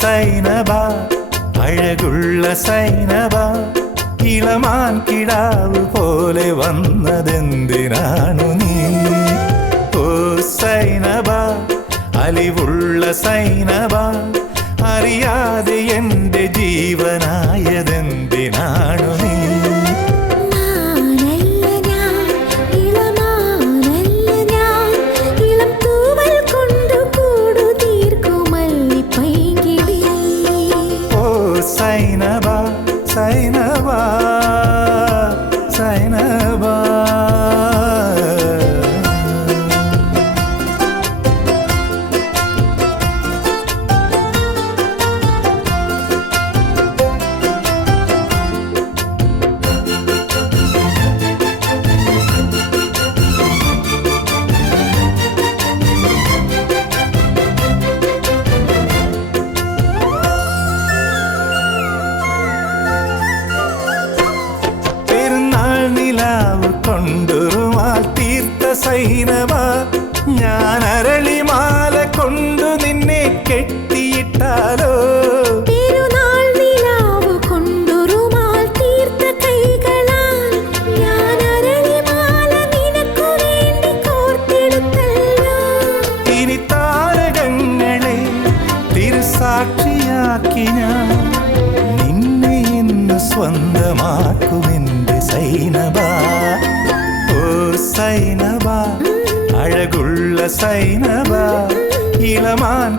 സൈനബാ അഴകുള്ള സൈനബാ ഇളമാൻ കിടാവ് പോലെ വന്നതെന്തിനാണു നീ? ഓ സൈനബാ അലിവുള്ള സൈനബാ അറിയാതെ എൻ്റെ ജീവനായതെന്തിനാണു നീ? സൈനബാ സൈനബാ സൈനബാ കൊണ്ടുരുമാൽ തീർത്ത സൈനബാ ഞാൻ അരളിമാല കൊണ്ടു നിന്നെ കെട്ടിയിട്ടാലോ? ഇനി താരകങ്ങളെ തിരുസാക്ഷിയാക്കി ഞാൻ നിന്നെ ഇന്ന് സ്വന്തമാക്കുമെന്റെ സൈനബാ. സൈനബാ അഴകുള്ള സൈനബാ ഇളമാൻ